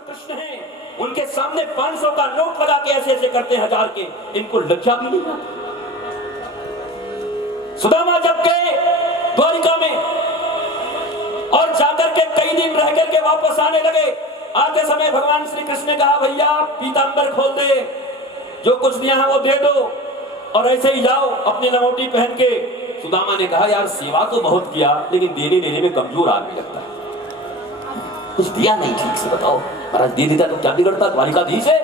कृष्ण हैं, उनके सामने 500 का नोट लगा के ऐसे ऐसे करते हैं 1000 के, इनको लज्जा भी नहीं आती। सुदामा जब गए द्वारिका में और जाकर के कई दिन रह करके वापस आने लगे, आते समय भगवान श्री कृष्ण ने कहा भैया पीतांबर खोल दे, जो कुछ दिया है वो दे दो और ऐसे ही जाओ अपनी लंगोटी पहन के। सुदामा ने कहा यार सेवा तो बहुत किया लेकिन देने लेने में कमजोर आदमी लगता है, कुछ दिया नहीं ठीक से, बताओ महाराज दे देता तो क्या बिगड़ता, द्वारिकाधीश है।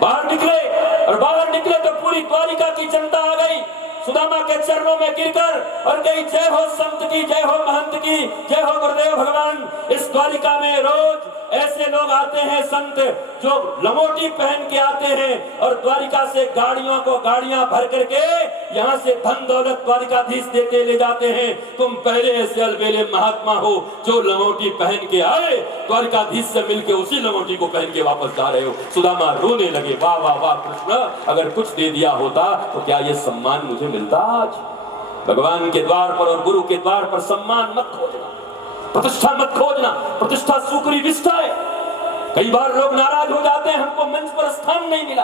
बाहर निकले और बाहर निकले तो पूरी द्वारिका की जनता आ गई सुदामा के चरणों में गिरकर और कही जय हो संत की, जय हो महंत की, जय हो गुरुदेव भगवान। इस द्वारिका में रोज ऐसे लोग आते हैं संत जो लंगोटी पहन के आते हैं और द्वारिका से गाड़ियों को गाड़ियां भर करके यहाँ से धन दौलत द्वारिकाधीश देते ले जाते हैं। तुम पहले ऐसे अलबेले महात्मा हो जो लंगोटी पहन के आए, द्वारिकाधीश से मिलके उसी लंगोटी को पहन के वापस जा रहे हो। सुदामा रोने लगे, वाह वाह वाह कृष्ण, अगर कुछ दे दिया होता तो क्या ये सम्मान मुझे मिलता आज। भगवान के द्वार पर और गुरु के द्वार पर सम्मान मत खोजना, प्रतिष्ठा मत खोजना, प्रतिष्ठा सूकरी विष्ठा है। कई बार लोग नाराज हो जाते हैं हमको मंच पर स्थान नहीं मिला।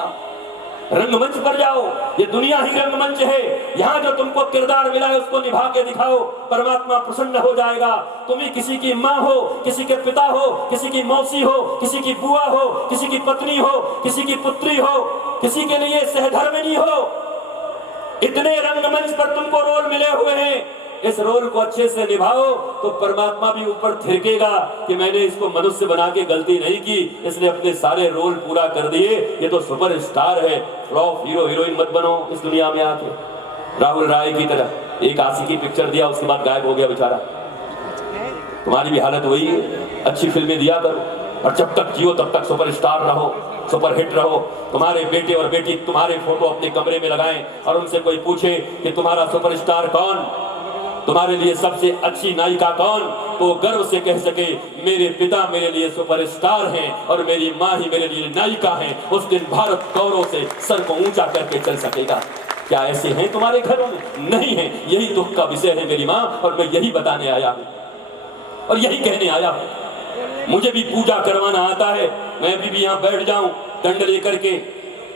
रंगमंच पर जाओ, ये दुनिया ही रंगमंच है, यहाँ जो तुमको किरदार मिला है उसको निभा के दिखाओ, परमात्मा प्रसन्न हो जाएगा। तुम ही किसी की माँ हो, किसी के पिता हो, किसी की मौसी हो, किसी की बुआ हो, किसी की पत्नी हो, किसी की पुत्री हो, किसी के लिए सहधर्मिणी हो। इतने रंगमंच पर तुमको रोल मिले हुए हैं, इस रोल को अच्छे से निभाओ तो परमात्मा भी ऊपर थिरकेगा कि मैंने इसको मनुष्य बना के गलती नहीं की, इसने अपने सारे रोल पूरा कर दिए, ये तो सुपर स्टार है। फ्लॉप हीरो हीरोइन मत बनो इस दुनिया में आके। राहुल राय की तरह एक आशिकी पिक्चर दिया, उसके बाद गायब हो गया बेचारा। तुम्हारी भी हालत वही है, अच्छी फिल्में दिया करो और जब तक जियो तब तक सुपर स्टार रहो, सुपर हिट रहो। तुम्हारे बेटे और बेटी तुम्हारे फोटो अपने कमरे में लगाएं और उनसे कोई पूछे कि तुम्हारा सुपरस्टार कौन, तुम्हारे लिए सबसे अच्छी नायिका कौन, तो गर्व से कह सके मेरे पिता मेरे लिए सुपरस्टार हैं और मेरी माँ ही मेरे लिए नायिका हैं। उस दिन भारत गौरव से सर को ऊंचा करके चल सकेगा। क्या ऐसे हैं तुम्हारे घरों में? नहीं है। यही दुख का विषय है मेरी माँ, और मैं यही बताने आया हूँ और यही कहने आया हूँ। मुझे भी पूजा करवाना आता है, मैं भी यहाँ बैठ जाऊं दंड लेकर के,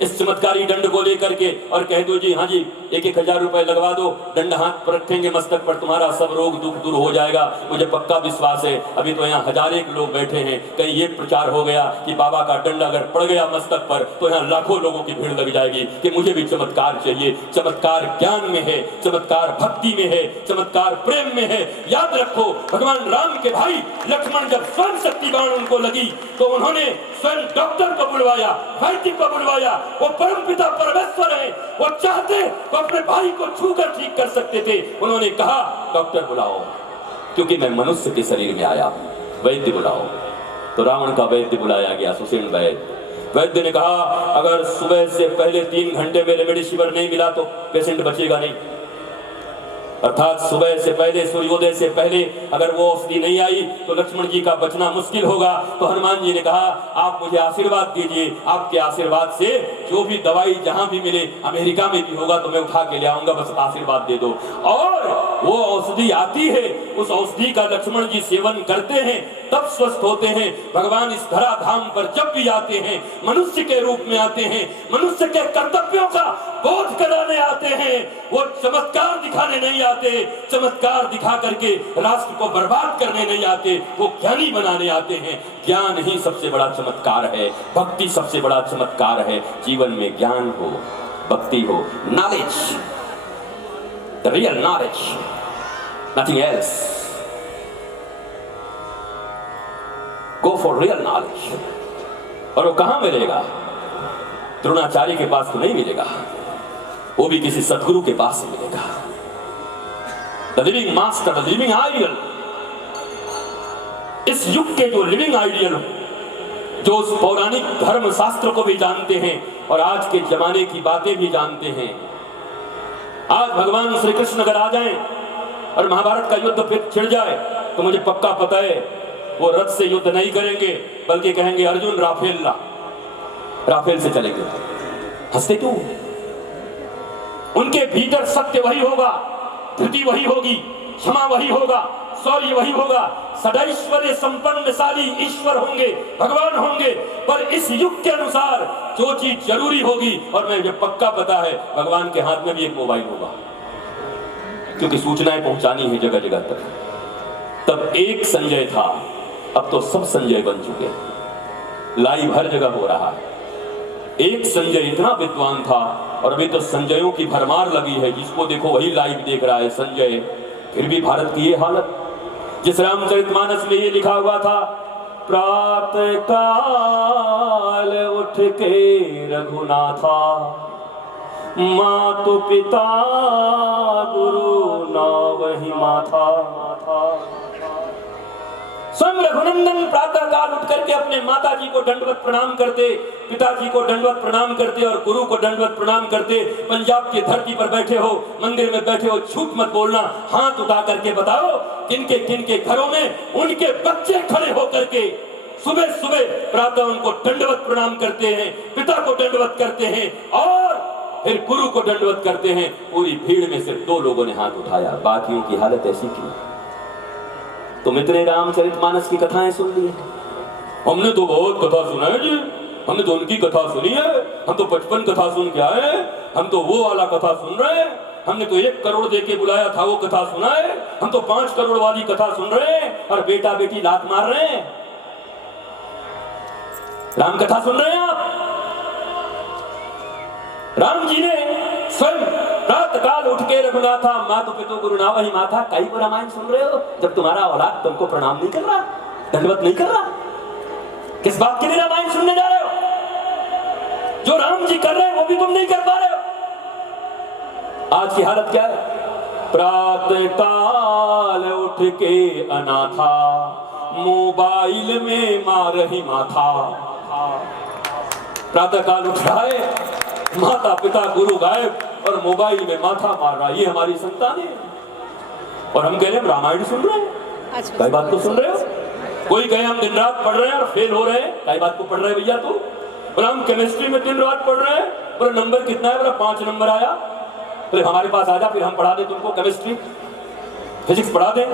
इस चमत्कारी दंड को लेकर के और कह दो जी हाँ जी 1-1 रुपए लगवा दो, दंड हाथ पर रखेंगे मस्तक पर, तुम्हारा सब रोग दुख दूर हो जाएगा। मुझे पक्का विश्वास है। अभी तो यहाँ 1000 लोग बैठे हैं, कहीं ये प्रचार हो गया कि बाबा का दंड अगर पड़ गया मस्तक पर तो यहाँ लाखों लोगों की भीड़ लग जाएगी कि मुझे भी चमत्कार चाहिए। चमत्कार ज्ञान में है, चमत्कार भक्ति में है, चमत्कार प्रेम में है। याद रखो भगवान राम के भाई लक्ष्मण जब स्वयं शक्ति बाण उनको लगी तो उन्होंने स्वयं डॉक्टर को बुलवाया, वैद्य को बुलवाया। वो परमपिता परमेश्वर है, वो चाहते तो अपने भाई को छूकर ठीक कर सकते थे। उन्होंने कहा डॉक्टर बुलाओ क्योंकि मैं मनुष्य के शरीर में आया हूं, वैद्य बुलाओ। तो रावण का वैद्य बुलाया गया, सुषेण वैद्य। वैद्य ने कहा अगर सुबह से पहले 3 घंटे में रेमडेसिविर नहीं मिला तो पेशेंट बचेगा नहीं, अर्थात सुबह से पहले, सूर्योदय से पहले अगर वो औषधि नहीं आई तो लक्ष्मण जी का बचना मुश्किल होगा। तो हनुमान जी ने कहा आप मुझे आशीर्वाद दीजिए, आपके आशीर्वाद से जो भी दवाई जहां भी मिले, अमेरिका में भी होगा तो मैं उठा के ले आऊंगा, बस आशीर्वाद दे दो। और वो औषधि आती है, उस औषधि का लक्ष्मण जी सेवन करते हैं तब स्वस्थ होते हैं। भगवान इस धराधाम पर जब भी आते हैं मनुष्य के रूप में आते हैं, मनुष्य के कर्तव्यों का बोध कराने आते हैं। वो चमत्कार दिखाने नहीं आते, चमत्कार दिखा करके राष्ट्र को बर्बाद करने नहीं आते, वो ज्ञानी बनाने आते हैं। ज्ञान ही सबसे बड़ा चमत्कार है, भक्ति सबसे बड़ा चमत्कार है। जीवन में ज्ञान हो, भक्ति हो, knowledge, the real knowledge, nothing else. Go for real knowledge. और वो कहां मिलेगा? द्रोणाचार्य के पास तो नहीं मिलेगा, वो भी किसी सदगुरु के पास से मिलेगा। The living master, the living ideal. इस युग के जो लिविंग आइडियल, जो उस पौराणिक धर्म शास्त्र को भी जानते हैं और आज के जमाने की बातें भी जानते हैं। आज भगवान श्री कृष्ण अगर आ जाएं और महाभारत का युद्ध फिर छिड़ जाए तो मुझे पक्का पता है वो रथ से युद्ध नहीं करेंगे, बल्कि कहेंगे अर्जुन राफेल ला, राफेल से चलेंगे। हंसते क्यों? उनके भीतर सत्य वही होगा, धृति वही होगी, क्षमा वही होगा, सॉरी वही होगा, सदैश्वर्य संपन्नशाली ईश्वर होंगे, भगवान होंगे, पर इस युग के अनुसार जो चीज जरूरी होगी, और मुझे पक्का पता है भगवान के हाथ में भी एक मोबाइल होगा, क्योंकि सूचनाएं पहुंचानी है जगह जगह तक। तब एक संजय था, अब तो सब संजय बन चुके, लाइव हर जगह हो रहा है। एक संजय इतना विद्वान था, और अभी तो संजयों की भरमार लगी है, जिसको देखो वही लाइव देख रहा है संजय। फिर भी भारत की ये हालत। जिस रामचरितमानस में ये लिखा हुआ था, प्रातः काल उठ के रघुनाथा, मातु पिता गुरु नावहि माथा। स्वयं रघुनंदन प्रातः काल उठ करके अपने माता जी को दंडवत प्रणाम करते, पिताजी को दंडवत प्रणाम करते और गुरु को दंडवत प्रणाम करते। पंजाब की धरती पर बैठे हो, मंदिर में बैठे हो, झूठ मत बोलना, हाथ उठा करके बताओ किनके किनके घरों में उनके बच्चे खड़े होकर के सुबह सुबह प्रातः उनको दंडवत प्रणाम करते हैं, पिता को दंडवत करते हैं और फिर गुरु को दंडवत करते हैं। पूरी भीड़ में सिर्फ 2 लोगों ने हाथ उठाया, बाकियों की हालत ऐसी क्यों? तुम इतने रामचरितमानस की कथाएं सुन ली है, हमने तो बहुत कथा सुना है जी, हमने तो उनकी कथा सुनी है, हम तो 55 कथा सुन के आए, हम तो वो वाला कथा सुन रहे हैं, हमने तो 1 करोड़ दे के बुलाया था वो कथा सुना है, हम तो 5 करोड़ वाली कथा सुन रहे हैं, और बेटा बेटी लात मार रहे हैं। राम कथा सुन रहे हैं आप? राम जी ने स्वयं प्रातः काल उठ के रघुनाथा, मातु पितु गुरु नावहि माथा। कई को रामायण सुन रहे हो जब तुम्हारा औलाद तुमको प्रणाम नहीं कर रहा, दंडवत नहीं कर रहा? किस बात के लिए रामायण सुनने जा रहे हो? जो राम जी कर रहे हैं वो भी तुम नहीं कर पा रहे हो। आज की हालत क्या है? प्रातः काल उठ के अनाथा, मोबाइल में मारही माथा। प्रातः काल उठ रहा है, माता पिता गुरु गायब और मोबाइल में माथा मार रहा, ये हमारी संतान है। और हम कह रहे हैं रामायण सुन रहे हैं, कई बात को सुन रहे हो? कोई कहे हम दिन रात पढ़ रहे हैं और फेल हो रहे हैं, कई बात को पढ़ रहे हैं भैया तू? बोला हम केमिस्ट्री में दिन रात पढ़ रहे हैं, बोला नंबर कितना है? बोला 5 नंबर आया। बोले हमारे पास आ जा, फिर हम पढ़ा दे तुमको केमिस्ट्री, फिजिक्स पढ़ा दे।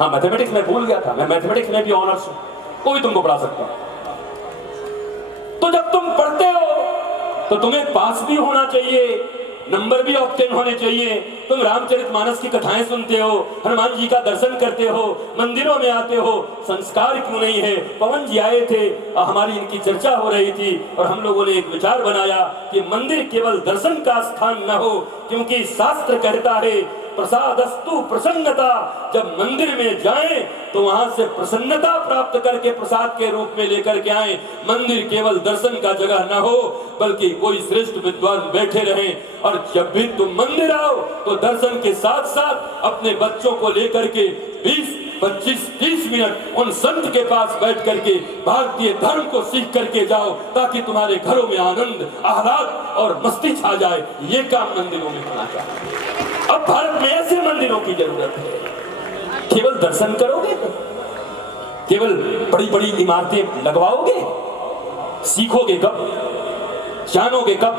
हाँ मैथमेटिक्स में भूल गया था, मैं मैथमेटिक्स में भी ऑनर्स हूं, कोई तुमको पढ़ा सकता। तो जब तुम पढ़ते हो तो तुम्हें पास भी होना चाहिए, नंबर भी ऑब्टेन होने चाहिए। तुम रामचरितमानस की कथाएं सुनते हो, हनुमान जी का दर्शन करते हो, मंदिरों में आते हो, संस्कार क्यों नहीं है? पवन जी आए थे, हमारी इनकी चर्चा हो रही थी और हम लोगों ने एक विचार बनाया कि मंदिर केवल दर्शन का स्थान न हो, क्योंकि शास्त्र कहता है प्रसादस्तु प्रसन्नता। जब मंदिर में जाएं तो वहां से प्रसन्नता प्राप्त करके प्रसाद के रूप में लेकर के आए। मंदिर केवल दर्शन का जगह न हो, बल्कि कोई श्रेष्ठ विद्वान बैठे रहें। और जब भी तुम मंदिर आओ तो दर्शन के साथ साथ अपने बच्चों को लेकर के 20, 25, 30 मिनट उन संत के पास बैठ करके भारतीय धर्म को सीख करके जाओ, ताकि तुम्हारे घरों में आनंद, आह्लाद और मस्ती छा जाए। ये काम मंदिरों में होना चाहिए। अब भारत में ऐसे मंदिरों की जरूरत है। केवल दर्शन करोगे, केवल बड़ी बड़ी इमारतें लगवाओगे, सीखोगे कब, जानोगे कब?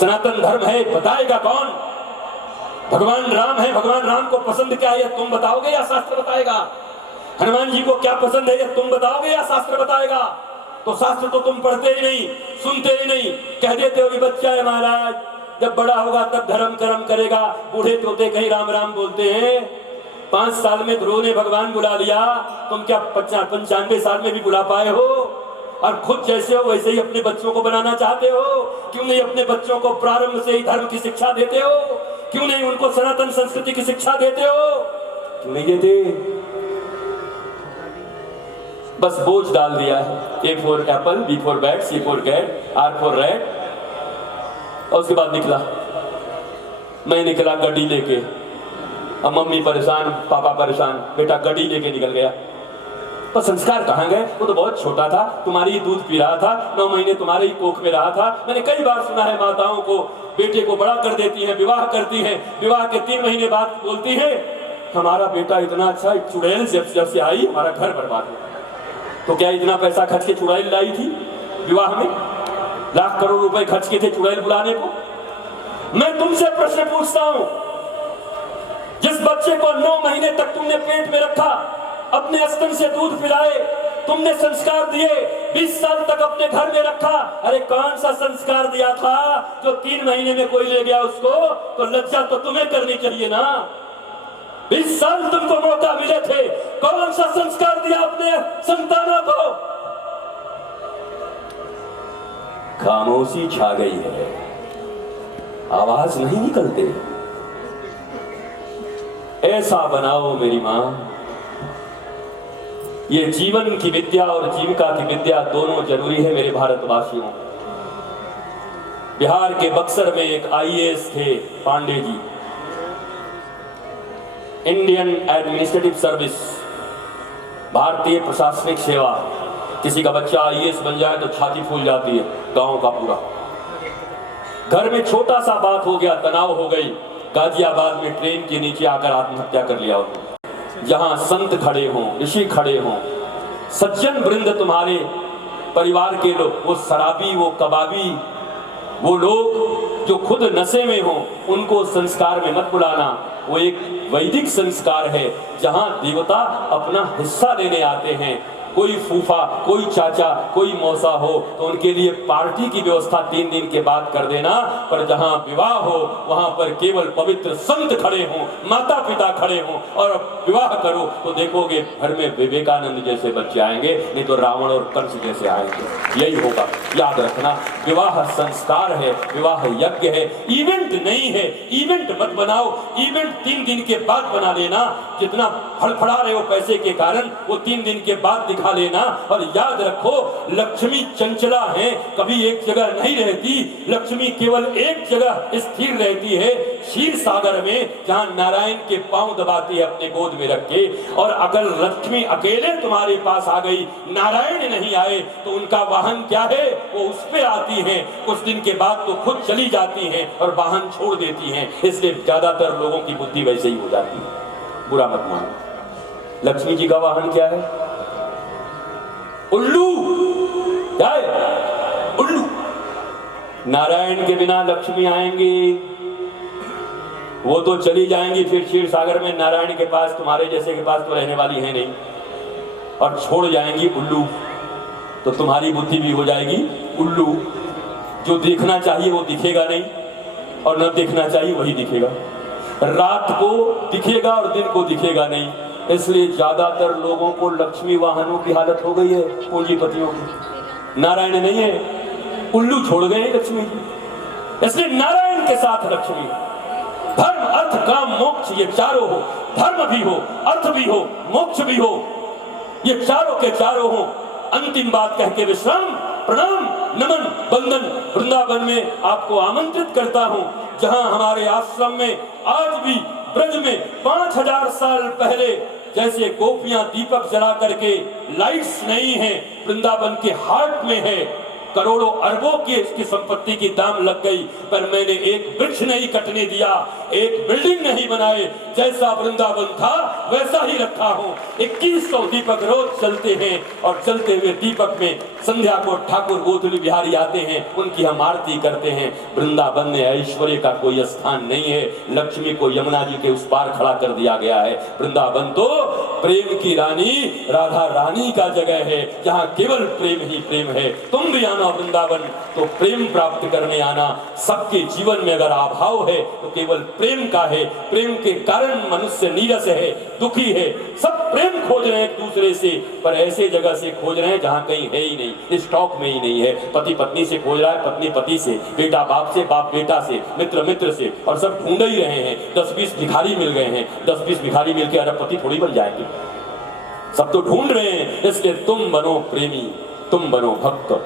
सनातन धर्म है बताएगा कौन? भगवान राम है, भगवान राम को पसंद क्या है तुम बताओगे या शास्त्र बताएगा? हनुमान जी को क्या पसंद है तुम बताओगे या शास्त्र बताएगा? तो शास्त्र तो तुम पढ़ते ही नहीं, सुनते ही नहीं, कह देते हो कि बच्चा है महाराज, जब बड़ा होगा तब धर्म कर्म करेगा। बूढ़े तोते कहीं राम राम बोलते हैं। 5 साल में ध्रुव ने भगवान बुला लिया, तुम क्या 95 साल में भी बुला पाए हो? और खुद जैसे हो वैसे ही अपने बच्चों को बनाना चाहते हो। क्यों नहीं अपने बच्चों को प्रारंभ से ही धर्म की शिक्षा देते हो? क्यों नहीं उनको सनातन संस्कृति की शिक्षा देते हो? क्यों नहीं देते? बस बोझ डाल दिया है। A for apple, B for bat, C for cat, R for rat। और उसके बाद निकला, मैं निकला गड्डी लेके। अब मम्मी परेशान, पापा परेशान, बेटा गड्डी लेके निकल गया। पर संस्कार कहाँ गए? वो तो बहुत छोटा था, तुम्हारी ही दूध पी रहा था, 9 महीने तुम्हारे ही कोख में रहा था। मैंने कई बार सुना है माताओं को बेटे को बड़ा कर देती हैं, विवाह करती हैं, विवाह के 3 महीने बाद बोलती है हमारा बेटा इतना अच्छा, चुड़ैल जब से आई हमारा घर बर्बाद हो। तो क्या इतना पैसा खर्च के चुड़ैल लाई थी विवाह में? लाख करोड़ रुपए खर्च किए थे चुड़ैल बुलाने को। मैं तुमसे प्रश्न पूछता हूं, जिस बच्चे को 9 महीने तक तुमने पेट में रखा, अपने स्तन से दूध पिलाए, तुमने संस्कार दिए, 20 साल तक अपने घर में रखा, अरे कौन सा संस्कार दिया था जो 3 महीने में कोई ले गया उसको? तो लज्जा तो तुम्हें करनी चाहिए ना। 20 साल तुमको मौका मिले थे, कौन सा संस्कार दिया अपने संतानों को? खामोशी छा गई है, आवाज नहीं निकलते। ऐसा बनाओ मेरी मां, ये जीवन की विद्या और जीविका की विद्या दोनों जरूरी है मेरे भारतवासियों। बिहार के बक्सर में एक IAS थे Pandey ji, Indian administrative service, भारतीय प्रशासनिक सेवा। किसी का बच्चा IAS बन जाए तो छाती फूल जाती है गांव का पूरा। घर में छोटा सा बात हो गया, तनाव हो गई, गाजियाबाद में ट्रेन के नीचे आकर आत्महत्या कर लिया उन्होंने। जहां संत खड़े हों, ऋषि खड़े हों, सज्जन वृंद तुम्हारे परिवार के लोग, वो शराबी, वो कबाबी, वो लोग जो खुद नशे में हों, उनको संस्कार में मत बुलाना। वो एक वैदिक संस्कार है जहां देवता अपना हिस्सा लेने आते हैं। कोई फूफा, कोई चाचा, कोई मौसा हो तो उनके लिए पार्टी की व्यवस्था 3 दिन के बाद कर देना, पर जहां विवाह हो वहां पर केवल पवित्र संत खड़े हों, माता पिता खड़े हों और विवाह करो तो देखोगे घर में विवेकानंद जैसे बच्चे आएंगे, नहीं तो रावण और कंस जैसे आएंगे। यही होगा, याद रखना। विवाह संस्कार है, विवाह यज्ञ है, इवेंट नहीं है। इवेंट मत बनाओ, इवेंट 3 दिन के बाद बना लेना। जितना फड़फड़ा रहे हो पैसे के कारण, वो 3 दिन के बाद दिखा लेना। और याद रखो, लक्ष्मी चंचला है, कभी एक जगह नहीं रहती। लक्ष्मी केवल एक जगह स्थिर रहती है, क्षीर सागर में, जहां नारायण के पांव दबाती है अपने गोद में रख के। और अगर लक्ष्मी अकेले तुम्हारे पास आ गई, नारायण नहीं आए, तो उनका वाहन क्या है? वो उस पे आती हैं, कुछ दिन के बाद तो खुद चली जाती हैं और वाहन छोड़ देती हैं। इसलिए ज्यादातर लोगों की बुद्धि वैसे ही हो जाती है। बुरा मत मानो। लक्ष्मी जी का वाहन क्या है? उल्लू। क्या है? उल्लू। नारायण के बिना लक्ष्मी आएंगी, वो तो चली जाएंगी फिर क्षीर सागर में। नारायण के पास, तुम्हारे जैसे के पास तो रहने वाली है नहीं, और छोड़ जाएंगी उल्लू। तो तुम्हारी बुद्धि भी हो जाएगी उल्लू। जो देखना चाहिए वो दिखेगा नहीं, और न देखना चाहिए वही दिखेगा। रात को दिखेगा और दिन को दिखेगा नहीं। इसलिए ज्यादातर लोगों को लक्ष्मी वाहनों की हालत हो गई है, पूंजीपतियों की। नारायण नहीं है, उल्लू छोड़ गए लक्ष्मी जी। इसलिए नारायण के साथ लक्ष्मी। धर्म, अर्थ, काम, मोक्ष, ये चारों हो। धर्म भी हो, अर्थ भी हो, मोक्ष भी हो, ये चारों के चारों हो। अंतिम बात कह के विश्राम, प्रणाम, नमन, वंदन। वृंदावन में आपको आमंत्रित करता हूं, जहां हमारे आश्रम में आज भी ब्रज में 5000 साल पहले जैसे गोपियां दीपक जला करके, लाइट्स नहीं है, वृंदावन के हार्ट में है। करोड़ों अरबों की इसकी संपत्ति की दाम लग गई, पर मैंने एक वृक्ष नहीं कटने दिया, एक बिल्डिंग नहीं बनाए। जैसा वृंदावन था वैसा ही रखा हूँ। 2100 दीपक रोज चलते हैं, और चलते हुए दीपक में संध्या को ठाकुर गोधुली बिहारी आते हैं, उनकी हम आरती करते हैं। वृंदावन में ऐश्वर्य का कोई स्थान नहीं है। लक्ष्मी को यमुना जी के उस पार खड़ा कर दिया गया है। वृंदावन तो प्रेम की रानी, राधा रानी का जगह है, जहाँ केवल प्रेम ही प्रेम है। तुम भी आना वृंदावन तो प्रेम प्राप्त करने आना। सबके जीवन में अगर अभाव है तो केवल प्रेम का है। प्रेम के कारण मनुष्य नीरस है, दुखी है। सब प्रेम खोज रहे हैं एक दूसरे से, पर ऐसे जगह से खोज रहे हैं जहां कहीं है ही नहीं, स्टॉक में ही नहीं है। पति पत्नी से खोज रहा है, पत्नी पति से, बेटा बाप से, बाप बेटा से, मित्र मित्र से, और सब ढूंढ ही रहे हैं। 10-20 भिखारी मिल गए हैं। 10-20 भिखारी मिलकर अरबपति थोड़ी बन जाएंगे, सब तो ढूंढ रहे हैं। इसलिए तुम बनो प्रेमी, तुम बनो भक्त,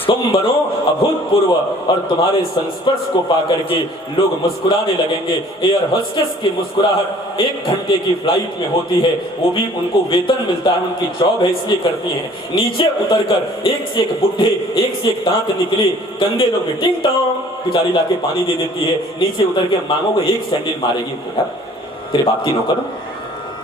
तुम बनो अभूतपूर्व, और तुम्हारे संस्पर्श को पाकर के लोग मुस्कुराने लगेंगे। एयर होस्टेस की मुस्कुराहट 1 घंटे की फ्लाइट में होती है, वो भी उनको वेतन मिलता है, उनकी जॉब है इसलिए करती हैं। नीचे उतरकर एक से एक बुढ़े, एक से एक दांत निकले गंदे लोग में टिंग टोंग बिचारी लाके पानी दे देती है। नीचे उतर के मांगोगे, एक सैंडल मारेगी, तेरे बाप की नौकर।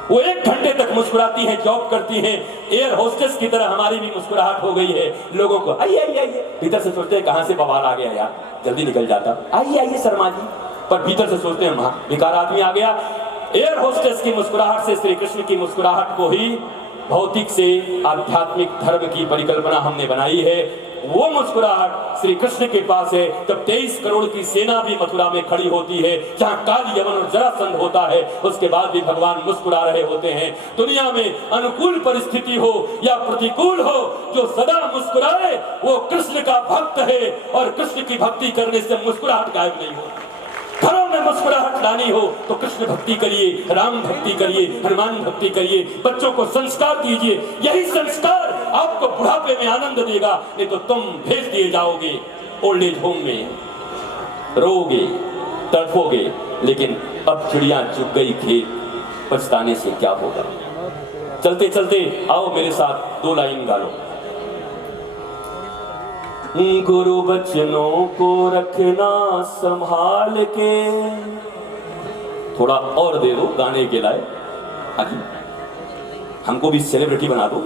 वो 1 घंटे तक मुस्कुराती हैं, जॉब करती हैं। एयर होस्टेस की तरह हमारी भी मुस्कुराहट हो गई है। लोगों को आइए आइए आइए, भीतर से सोचते हैं कहां से बवाल आ गया यार, जल्दी निकल जाता, आइए आइए शर्मा जी। पर भीतर से सोचते हैं बेकार आदमी आ गया। एयर होस्टेस की मुस्कुराहट से श्री कृष्ण की मुस्कुराहट को ही भौतिक से आध्यात्मिक धर्म की परिकल्पना हमने बनाई है। वो मुस्कुराहट श्री कृष्ण के पास है जब 23 करोड़ की सेना भी मथुरा में खड़ी होती है, जहां काल यवन और जरासंध होता है, उसके बाद भी भगवान मुस्कुरा रहे होते हैं। दुनिया में अनुकूल परिस्थिति हो या प्रतिकूल हो, जो सदा मुस्कुराए वो कृष्ण का भक्त है, और कृष्ण की भक्ति करने से मुस्कुराहट गायब नहीं होती। घरों में मुस्कुराहट लानी हो तो कृष्ण भक्ति करिए, राम भक्ति करिए, हनुमान भक्ति करिए, बच्चों को संस्कार दीजिए। यही संस्कार आपको बुढ़ापे में आनंद देगा, नहीं तो तुम भेज दिए जाओगे ओल्ड एज होम में, रोगे, तड़पोगे। लेकिन अब चिड़िया चुग गई खेत, पछताने से क्या होगा। चलते चलते आओ मेरे साथ 2 लाइन गा लो। गुरु बचनों को रखना संभाल के, थोड़ा और दे दो गाने के लाए, हमको भी सेलिब्रिटी बना दो।